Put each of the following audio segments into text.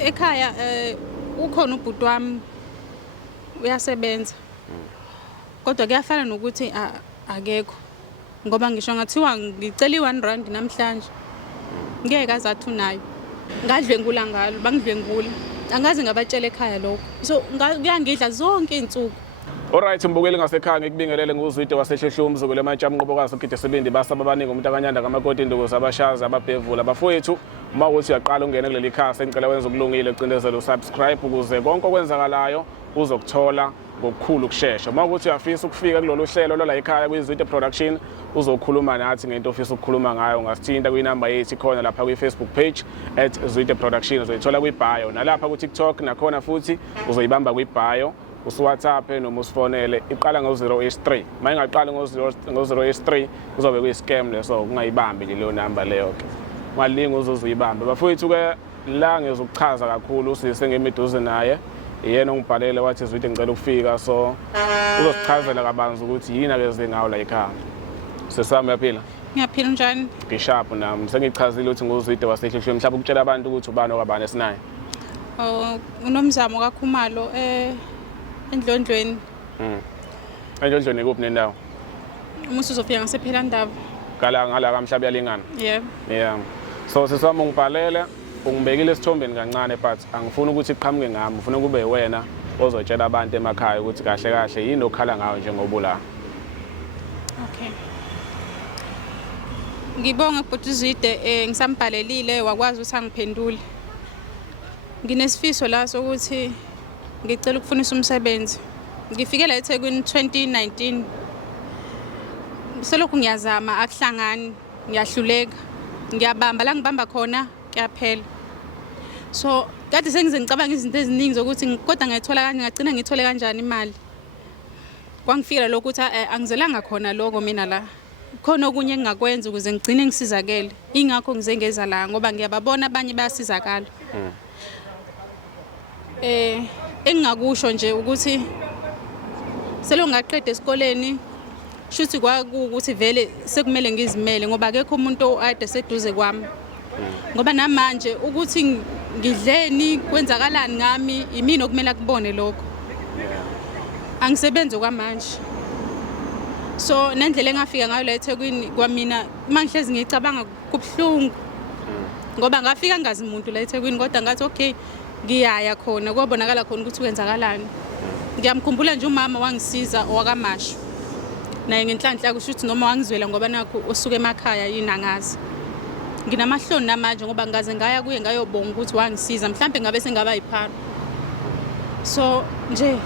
Ekhaya ukhona ubhuti wami uyasebenza. Kodwa kuyafana nokuthi akekho. Ngoba ngisho ngathiwa ngicela i-R1 namhlanje. Ngeke azathi unayo. Ngadlwengula ngalo, bangidlwengula. Angazi ngabatshela ekhaya lokho. So kuyangidla zonke izinsuku. Alright, mbukeli ngasekhaya ngikubingelele nguzwide wasesheshulu umzukulu emantsha mnqobokazi ugide sebindi basaba abaningi umuntu akanyanda ngamakoti induku abashazi ababhevula bafowethu uma uthi uyaqala ungene kuleli khasi engicela wenza ukulungile ucindezela usubscribe ukuze konke okwenzakalayo uzokuthola ngokukhulu ukusheshsha. Uma ukuthi uyafisa ukufika kulolu hlelo lola ekhaya kwiZwide Production uzokhuluma nathi ngento ofisa ukukhuluma ngayo ungasithinta kwinamba yethu khona lapha kwi-Facebook page @Zwide Production uzoyithola kwi-bio nalapha ku-TikTok nakhona futhi uzoyibamba kwi-bio usuWhatsApp noma usifonele iqala ngo-083 uma ingaqali ngo-083 kuzobe kuyi-scam leso kungayibambi leyo number leyo ke malingi uzozuyibamba bafowethu ke la ngizokuchaza kakhulu usise ngemiduze naye yena ongibhalele wathi Zwide ngicela ukufika so uzosichazela kabanzi ukuthi yini akeze ngawo la ekhaya sesami uyaphila Ngiyaphila njani? Bishop nami sengichazile ukuthi nguzwide wasesheshulu mhlawumbe ukutshela abantu ukuthi ubani okwabani esinayo unomzamo kaKhumalo endlondlweni. Endlondlweni kuphi nendawo? Umusi uzofika ngasephela ndaba. Ngala kamhlaba yalingana. Yebo. Yeah. So sesami ungibhalele ungibekile esithombeni kancane but angifuni ukuthi iqhamuke ngami ufuna kube wena ozotshela abantu emakhaya ukuthi kahle kahle yini okhala ngayo njengoba la. Okay. Ngibonga bhuti Zwide ngisambhalelile wakwazi ukuthi angiphendule. Nginesifiso la sokuthi ngicela ukufunisa umsebenzi. Ngifike la eThekwini 2019. Selokhu ngiyazama akuhlangani, ngiyahluleka. Ngiyabamba la ngibamba khona kuyaphela. So kade sengize ngicabanga izinto eziningi zokuthi kodwa ngayithola kanjani ngagcina ngithole kanjani imali. Kwangifikela lokho ukuthi angizelanga khona lokho mina la. Khona okunye engingakwenza ukuze ngigcine ngisizakele. Ingakho ngize ngeza la ngoba ngiyababona abanye bayasizakala. Engingakusho nje ukuthi selongaqeda esikoleni shuthi kwakuthi vele sekumele ngizimele ngoba akekho umuntu ade seduze kwami ngoba namanje ukuthi ngidleni kwenzakalani ngami imini okumele kubone lokho angisebenzi kwamanje so nendlela engafika ngayo la eThekwini kwamina mangihlezi ngicabanga kubhlungu ngoba ngafika ngazi umuntu la eThekwini kodwa ngathi okay ngiyaya khona kwabonakala khona ukuthi kwenzakalani ngiyamkhumbula nje umama wangisiza owakamasho naye ngenhlanhla kusho ukuthi noma wangizwela ngoba nakho osuke emakhaya yini angazi nginamahloni namanje ngoba ngaze ngaya kuye ngayobonga ukuthi wangisiza mhlambe ngabe sengaba yipharo so nje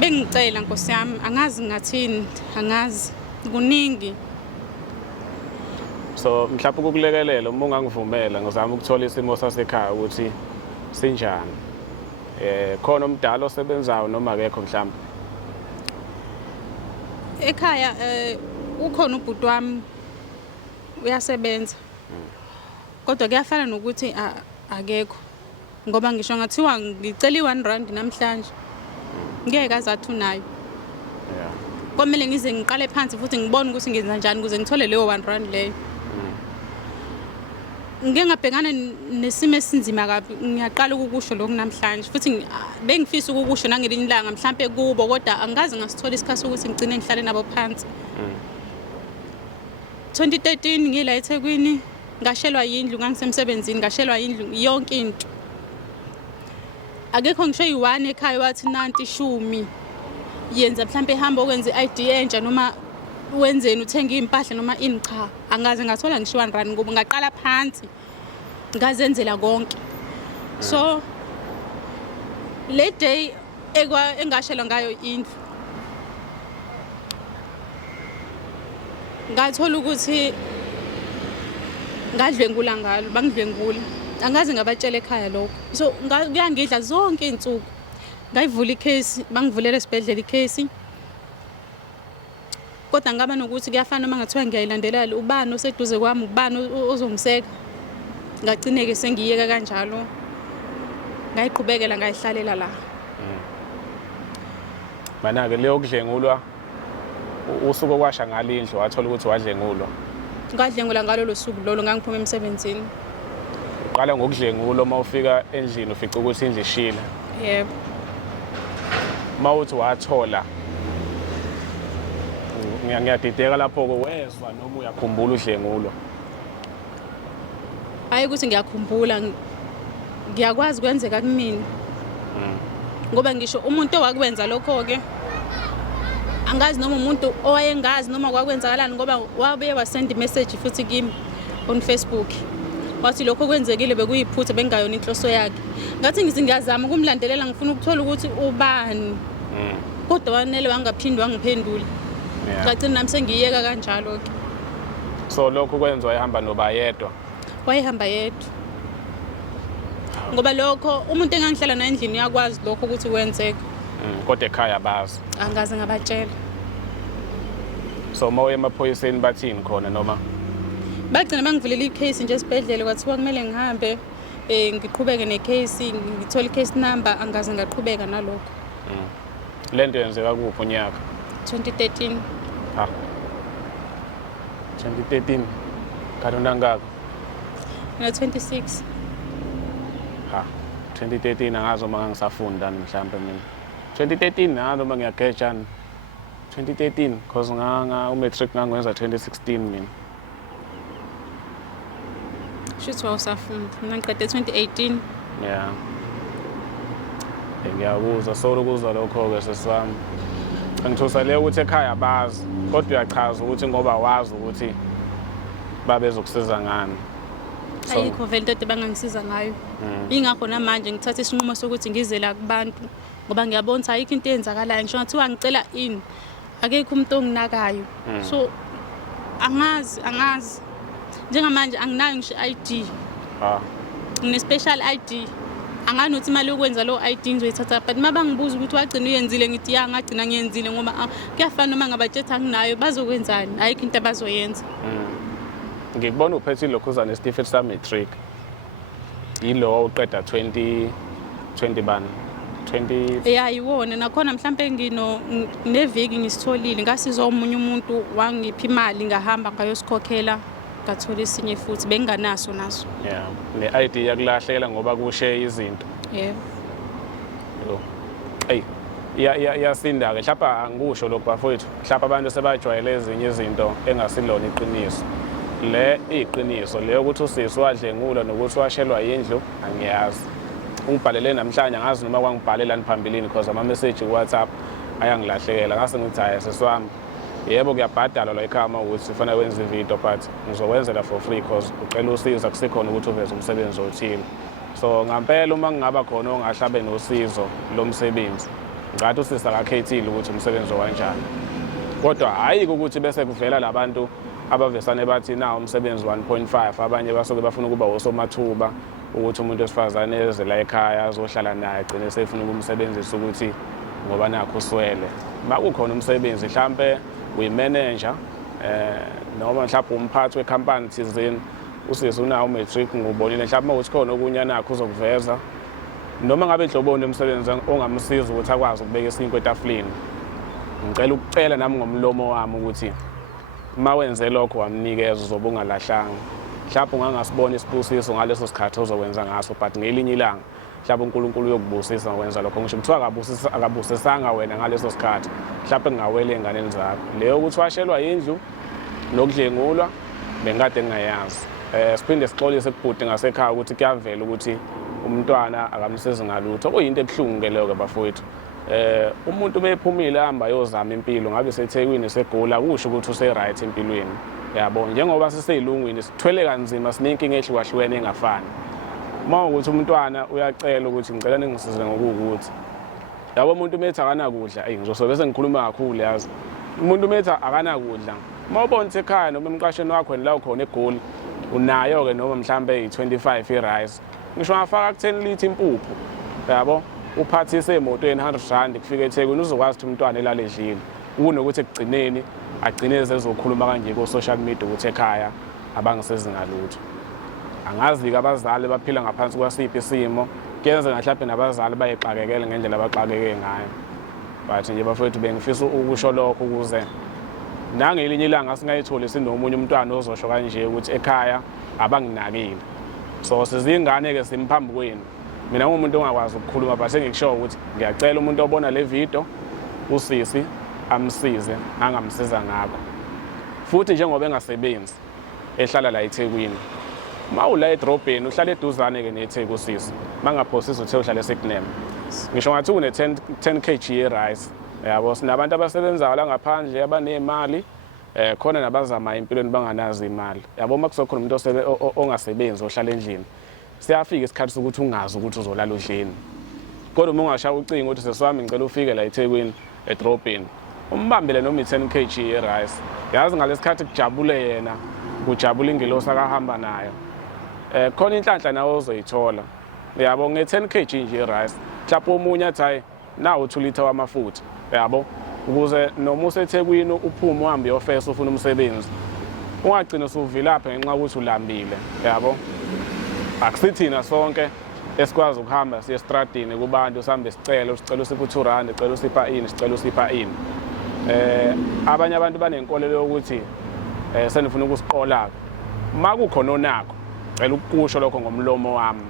bengicela Nkosi yami angazi ngathini angazi kuningi so mhlawumbe ukukulekelela uma ungangivumela ngizama ukuthola isimo sasekhaya ukuthi sinjani khona umdala osebenzayo noma akekho mhlawumbe ekhaya ukhona ubhuti wami uyasebenza kodwa kuyafana nokuthi akekho ngoba ngisho ngathiwa ngicela i-R1 namhlanje ngeke azathi unayo komele ngize ngiqale phansi futhi ngibone ukuthi ngenza kanjani ukuze ngithole leyo R1 leyo ngeke ngabhekana nesimo esinzima kabi ngiyaqala ukusho lokho namhlanje futhi bengifisa ukusho nangelinye ilanga mhlambe kubo kodwa angazi ngasithola isikhathi ukuthi ngicine ngihlale nabo phansi 2013 ngila eThekwini ngashelwa yindlu ngangisemsebenzini ngashelwa yindlu yonke into akekho ngisho yi1 ekhaya wathi nanti ishumi yenza mhlambe ehamba okwenza iID entsha noma wenzeni uthenga impahla noma ini cha angaze ngathola ngisho R1 ngoba ngaqala phansi ngazenzela konke so le day engashelwa ngayo indlu ngathola ukuthi ngadlwengula ngalo bangidlwengula angazi ngabatshela ekhaya lokho so kuyangidla zonke izinsuku ngayivula icase bangivulela esibhedlela icase kodwa ngaba nokuthi kuyafana uma ngathiwa ngiyayilandelela ubani oseduze kwami ubani ozongiseka ngacineke sengiyeka kanjalo ngayiqhubekela ngayihlalela la mana ke leyo kudlengulwa usuku okwasha ngalindlu wathola ukuthi wadlengulwa ngadlengula ngalo lo suku lolo ngangiphuma emsebenzini qala ngokudlengulo mawufika endlini ufica ukuthi indlu ishila yebo mawuthi wathola ngiyadideka lapho ke wezwa noma uyakhumbula udlengulo hayi ukuthi ngiyakhumbula ngiyakwazi kwenzeka kumina ngoba ngisho umuntu owakwenza lokho ke angazi noma umuntu owayengazi noma kwakwenzakalani ngoba wabuye wasend message futhi kimi on Facebook wathi lokho kwenzekile bekuyiphutha bengayona inhloso yakhe ngathi ngizingazama ukumlandelela ngifuna ukuthola ukuthi ubani kodwa wanele wangaphindwa ngiphendula ngagcina nami sengiyeka kanjalo ke so lokho kwenza wayehamba noba yedwa wayehamba yedwa ngoba lokho umuntu engangihlala naye endlini yakwazi lokho ukuthi kwenzeke kodwa ekhaya bazi angaze ngabatshela so mawuye emaphoyiseni bathini khona noma bagcina bangivulela icase nje esibhedlela kwathiwa kumele ngihambe ngiqhubeke necase ngithola icase number angaze ngaqhubeka nalokho lento yenzeka kuphi unyaka 2013 ha 2013 kanona ngaka na 26 ha 2013 angazi uma ngisafunda mhlambe mina 2013 nalo uma ngiyagejana 2013 because umatric ngangwenza 2016 mina shuthi wawusafunda mina ngiqede 2018 yeah ngiyakuzwa ukuzwa lokho ke sesami angithosale ukuthi ekhaya bazi kodwa uyachaza ukuthi ngoba wazi ukuthi babezokusiza ngani ayikho vele into bangangisiza ngayo ingakho namanje ngithatha isinqumo sokuthi ngize la kubantu ngoba ngiyabona ukuthi ayikho into eyenzakalayo ngisho ngathiwa ngicela ini akekho umuntu onginakayo so angazi njengamanje anginayo ngisho ID ngine special ID angani uthi imali yokwenza lo ID ngizoyithatha but mabangibuza ukuthi wagcina uyenzile ngithi ya ngagcina ngiyenzile ngoba kuyafana noma ngabathetha nginayo bazokwenzani ayikho into abazoyenza ngikubona uphethe ilokhuzana esitifiketi samatric yilo uqeda 20 bani 20 yiwona nakhona mhlambe neviki ngisitholile ngasizwa umunye umuntu wangipha imali ngahamba ngayosikhokhela ngathola isinye futhi benganaso naso yeah ne-ID yakulahlela ngoba kushe izinto yebo yasinda ke mhlapa angikusho lokho bafowethu mhlapa abantu sebajwayele ezinye izinto engasilona iqiniso le iqiniso le ukuthi usisi wadlengula nokuthi washelwa yindlu angiyazi ungibhalele namhlanje ngazi noma kwangibhalela niphambilini because ama message ku-WhatsApp ayangilahlekela ngase ngithi hayi seswami yebo kuyabhadala la ekhaya ukuthi kufanele wenze ivideo but ngizokwenzela for free because ucela usizo akusekhona ukuthi uveze umsebenzi othile so ngampela uma ngingaba khona ongahlabe nosizo lomsebenzi ngathi usisa akakhethile ukuthi umsebenzi okanjani kodwa hayi ukuthi bese kuvela labantu abavesane bathi na umsebenzi 1.5 abanye basuke bafuna ukuba osomathuba ukuthi umuntu wesifazane eze la ekhaya azohlala naye agcine sefuna ukumsebenzisa ukuthi ngoba nakho uswele makukhona umsebenzi mhlambe uyimanager noma mhlawumbe umphathi wecompany thizeni usisi unawo umatric ngubonile mhlawumbe ukuthi khona okunye nakho uzokuveza noma ngabe ehlobone umsebenzi ongamsiza ukuthi akwazi ukubeka isinkwe etafuleni ngicela ukucela nami ngomlomo wami ukuthi mawenze lokho wamnikeza uzobe ungalahlanga mhlawumbe ungangasibona isibusiso ngaleso sikhathi ozokwenza ngaso but ngelinye ilanga mhlawumbe uNkulunkulu uyokubusisa ngokwenza lokho ngisho kuthiwa akabusisanga wena ngaleso sikhathi mhlawumbe ngingawele enganeni zakho leyo ukuthi washelwa yindlu nokudlengulwa bengade ngingayazi siphinde sixolise kubhuti ngasekhaya ukuthi kuyavela ukuthi umntwana akamsizi ngalutho okuyinto ebuhlungu ke leyo ke bafowethu umuntu bephumile ahamba yozama impilo ngabe seThekwini segula kusho ukuthi use right empilweni yabo njengoba siseyilungwini sithwele kanzima sinenkinga ehlukahlukene engafani mawukuthi umntwana uyacela ukuthi ngicela ningisize ngokuthi yabo umuntu methi akanakudla ngizosobe bese ngikhuluma kakhulu yazi umuntu methi akanakudla mawubona ekhaya noma emqashweni wakho la ukhona eGoli unayo ke noma mhlambe i25 irice ngisho ngafaka ku10 litre impuphu yabo uphathise emotweni 100 rand kufika eThekwini uzokwazi ukuthi umntwana elale edlile kunokuthi ekugcineni agcine ezokhuluma kanje ku social media ukuthi ekhaya abangisizi ngalutho angazi ke abazali baphila ngaphansi kwasiphi isimo kuyenza ngahlaphe nabazali bayexakekele ngendlela abaxakeke ngayo but nje bafowethu bengifisa ukusho lokho ukuze nangelinye ilanga singayitholi sinomunye umntwana ozosho kanje ukuthi ekhaya abanginakile so sizingane ke simphambi kwenu mina ngumuntu ongakwazi ukukhuluma but sengikusho ukuthi ngiyacela umuntu obona le video usisi amsize angamsiza ngakho futhi njengoba engasebenzi ehlala la eThekwini mawula edrobheni uhlala eduzane ke neTheku usisi mangaphosisa uthe uhlala eSekunene ngisho ngathi une 10 kg ye-rice yabo sinabantu abasebenzayo la ngaphandle abanemali khona nabazama empilweni banganazi imali yabo makusokhona umuntu ongasebenzi ohlala endlini siyafika isikhathi sokuthi ungazi ukuthi uzolala udleni kodwa uma ungashaya ucingo ukuthi sesiwami ngicela ufike la eThekwini edrobheni umbambele noma 10 kg ye-rice yazi ngalesikhathi kujabule yena kujabula ingilosi akahamba nayo khona inhlanhla nawo ozoyithola yabo nge-10 kg nje ye-rice mhlawumbe omunye athi hayi nawo 2 litha wamafutha yabo ukuze noma useThekwini uphume uhambe uyofesa ufuna umsebenzi ungagcina usuvilapha ngenxa ukuthi ulambile yabo akusithina sonke esikwazi ukuhamba siye estradini kubantu sihambe sicela usipha 2 rand sicela usipha ini sicela usipha ini abanye abantu banenkolelo yokuthi senifuna ukusiqola makukhona onakho cela ukusho lokho ngomlomo wami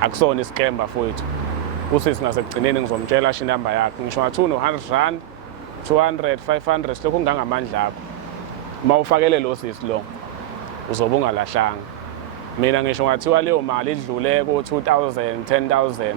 akusona iskemba mfowethu usisi ngasekugcineni ngizomtshela asho inamba yakhe ngisho ngathi uno 100 rand 200 500 lokho kungangamandla akho mawufakele lo sisi lo uzobe ungalahlanga mina ngisho ngathiwa leyo mali idlule ko 2000 10000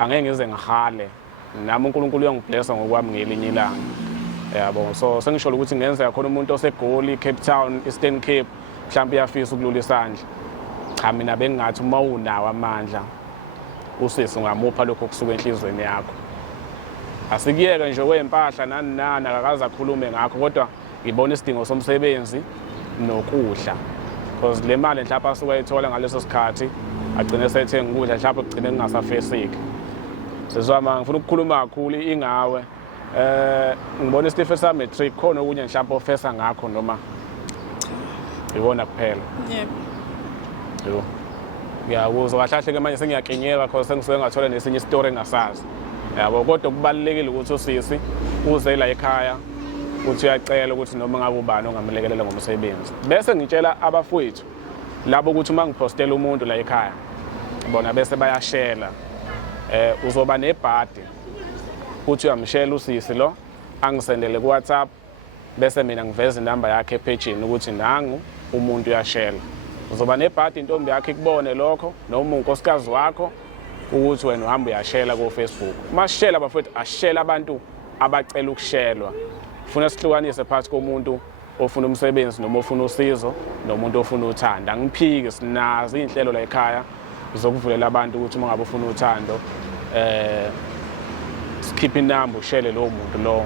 angeke ngize ngihale nami uNkulunkulu uyangiblessa ngokwami ngelinye ilanga yabo so sengisho ukuthi ngenzeka khona umuntu osegoli Cape Town Eastern Cape mhlawumbe uyafisa ukulula isandla cha mina bengathi uma unawo amandla usisi ungamupha lokho kusuka enhlizweni yakho asikiyeke nje kwempahla nani akakaze akhulume ngakho kodwa ngibona isidingo somsebenzi nokudla because le mali mhlawumbe asuka ayithola ngaleso sikhathi agcine sethenga ukudla mhlawumbe kugcine kungasafeseki sezwama ngifuna ukukhuluma kakhulu ingawe ngibona isitife sa matric khona okunye mhlawumbe ofesa ngakho noma ibona kuphela yebo ngiyakuzwa kahle ke manje sengiyakenyeka because sengisuke ngathola nesinye story engasazi yabo kodwa kubalekile ukuthi usisi uze la ekhaya uthi uyacela ukuthi noma ngabe ubani ongamlekelela ngomsebenzi bese ngitshela abafowethu labo ukuthi uma ngipostela umuntu la ekhaya bona bese bayashela uzoba nebhadi uthi uyamshela usisi lo angisendele ku WhatsApp bese mina ngiveza inamba yakhe epageni ukuthi nangu umuntu uyashela uzoba nebhadi intombi yakhe ikubone lokho noma unkosikazi wakho ukuthi wena uhamba uyashela ku Facebook masishela bafowethu ashela abantu abacela ukushelwa ufuna sihlukanise phakathi komuntu ofuna umsebenzi noma ofuna usizo nomuntu ofuna uthando angiphiki sinazi inhlelo la ekhaya zokuvulela abantu ukuthi uma ngabe ufuna uthando skip inamba ushele lo muntu lo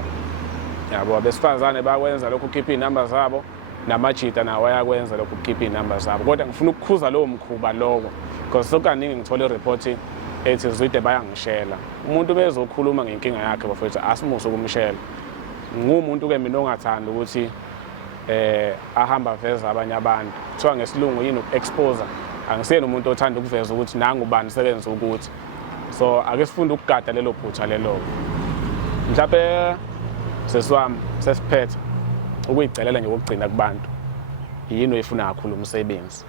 yabo abesifazane bakwenza lokho ukhipha inamba zabo namajita nawo ayakwenza lokho ukhipha inamba zabo kodwa ngifuna ukukhuza lo mkhuba lokho because sokaningi ngithola ireport ethi zwide bayangishela umuntu bezokhuluma ngenkinga yakhe bafethu asimuse ukumshela ngumuntu ke mina ongathanda ukuthi ahamba veza abanye abantu kuthiwa ngesilungu yini uku-exposer angisiyena umuntu othanda ukuveza ukuthi nangu ubani sebenza ukuthi so ake sifunde ukugada lelo phutha lelo mhlawumbe sesiwami sesiphethe ukuyicelela nje ukugcina kubantu yini oyifuna kakhulu umsebenzi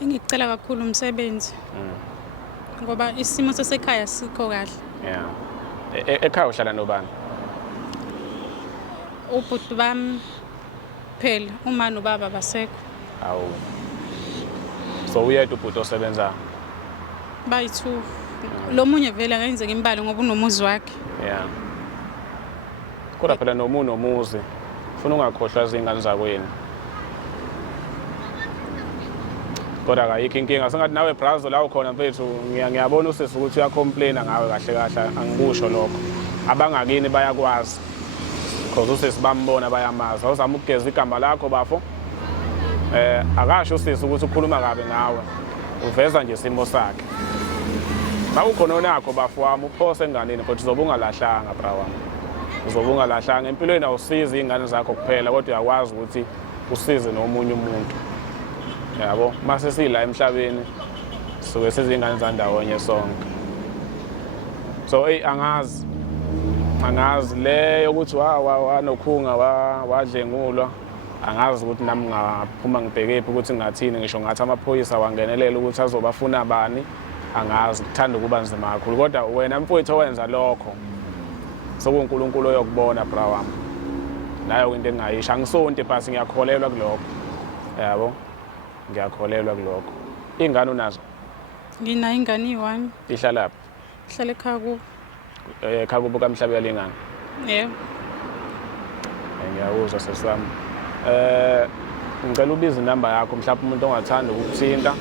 engicela kakhulu umsebenzi ngoba isimo sasekhaya sikho kahle yeah ekhaya uhlala nobani ubhuti bami phela uma nobaba basekho awu so uyedwa ubhuti osebenza bayi2 lo munye vele akayenzeka imbali ngoba unomuzi wakhe yeah kodwa phela nomuzi ufuna ungakhohlwa izingane zakwenu kodwa akayikho inkinga sengathi nawe brazo la ukhona mfethu ngiyabona usisi ukuthi uyacomplaina ngawe kahle kahle angikusho lokho abangakini bayakwazi because usisi bambona bayamaza uzama ukugeza igama lakho bafo akasho usisi ukuthi ukhuluma kabi ngawe uveza nje isimo sakhe bakukhona onakho bafowami uphose enganeni kodwa uzobe ungalahlanga bra wami uzobe ungalahlanga empilweni awusizi izingane zakho kuphela kodwa uyakwazi ukuthi usize nomunye umuntu yabo mase sila emhlabeni suke sizingane zandawonye sonke so angazi le ukuthi wanokhunga wadlengulwa angazi ukuthi nami ngaphuma ngibhekephi ukuthi ngathini ngisho ngathi amaphoyisa wangenelela ukuthi azobafuna abani angazi kuthanda ukuba nzima kakhulu kodwa wena mfowethu owenza lokho sokuNkulunkulu oyokubona bra wami nayo into engayisho angisonti phasi ngiyakholelwa kulokho yabo ngiyakholelwa kulokho ingane unazo nginayo ingane iyi-1 ihlala lapha ihlala ekhaya kubo ekhaya kubo kaMhlabela lingane yebo ngiyawuzwa sesami ngicela ubize inamba yakho mhlawumbe umuntu ongathanda ukuthinta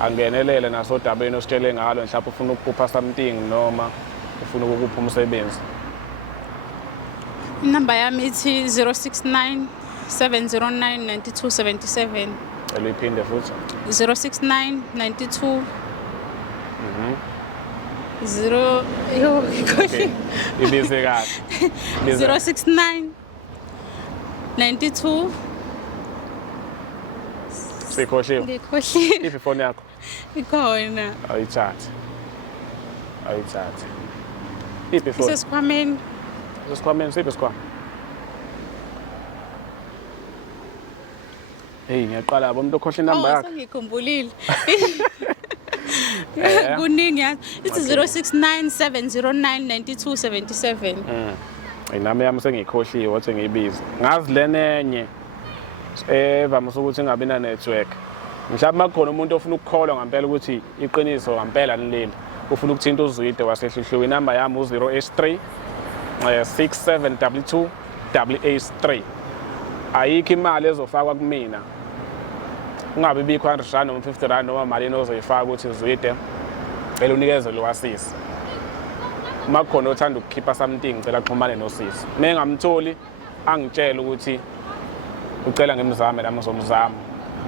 angenelele nasodabeni ositshele ngalo mhlawumbe ufuna ukupha something noma ufuna ukupha umsebenzi. Inamba yami ithi 069 709 9277. Eliphinde futhi 069 92 0 yo ibize kahle 069 92 Sikhohliwe. ngikhohliwe Iphi phone yakho? ikhona Ayithathe. Iphi phone? isesikhwameni Isikhwameni siphi isikhwama? Hey ngiyaqala yabo umuntu okhohle inamba yakhe. Sengikhumbulile kuningi yazi ithi 069 709 9277. Inami yami sengikhohliwe wathi ngiyibiza. Ngazi lenenye evamise ukuthi ingabe na network. Mhlawumbe makhona umuntu ofuna ukukholwa ngempela ukuthi iqiniso ngempela nileli. Ufuna ukuthinta uZwide wasehluhlwe inamba yami u083 6722 883. Ayikho imali ezofakwa kumina. Ungabe bikho 100 rand noma 50 rand noma imali ozoyifaka ukuthi Zwide ela unikeze lo wasisi. Makhona othanda ukukhipha something ngicela axhumane nosisi. Mengamtholi angitshela ukuthi ucela ngimzame nami ngizomzama.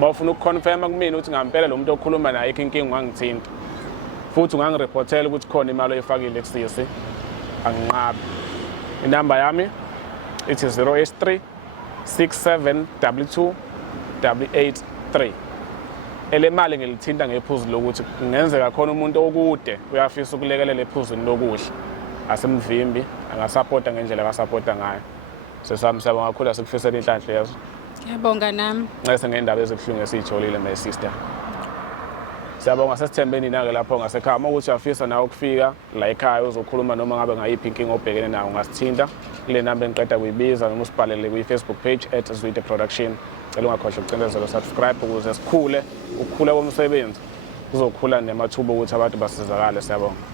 Bawufuna ukuconfirma kumina ukuthi ngempela lo muntu okhuluma naye inkingi ungangithinta. Futhi ungangireportela ukuthi khona imali oyifakile kusisi. Anginqabi. Inamba yami ithi 083 6722 883. Ele mali ngilithinta ngephuzu lokuthi kungenzeka khona umuntu okude uyafisa ukulekelela ephuzini lokudla. Asemvimbi angasupporta ngendlela akasupporta ngayo. Sesami siyabonga kakhulu asikufisela inhlanhla yazo. Ngiyabonga nami. Ngase ngendaba ezibhlungu esijolile my sister. Siyabonga sesithembeni nake lapho ngasekhaya ukuthi uyafisa nawe ukufika la ekhaya uzokhuluma noma ngabe ngayiphi inkinga obhekene nayo ngasithinta kule namba engiqeda kuyibiza noma usibhalele kwi-Facebook page @Zwide Production. Cela ungakhohlwa ukucindezela subscribe ukuze sikhule ukukhula komsebenzi kuzokhula nemathuba ukuthi abantu basizakale siyabonga.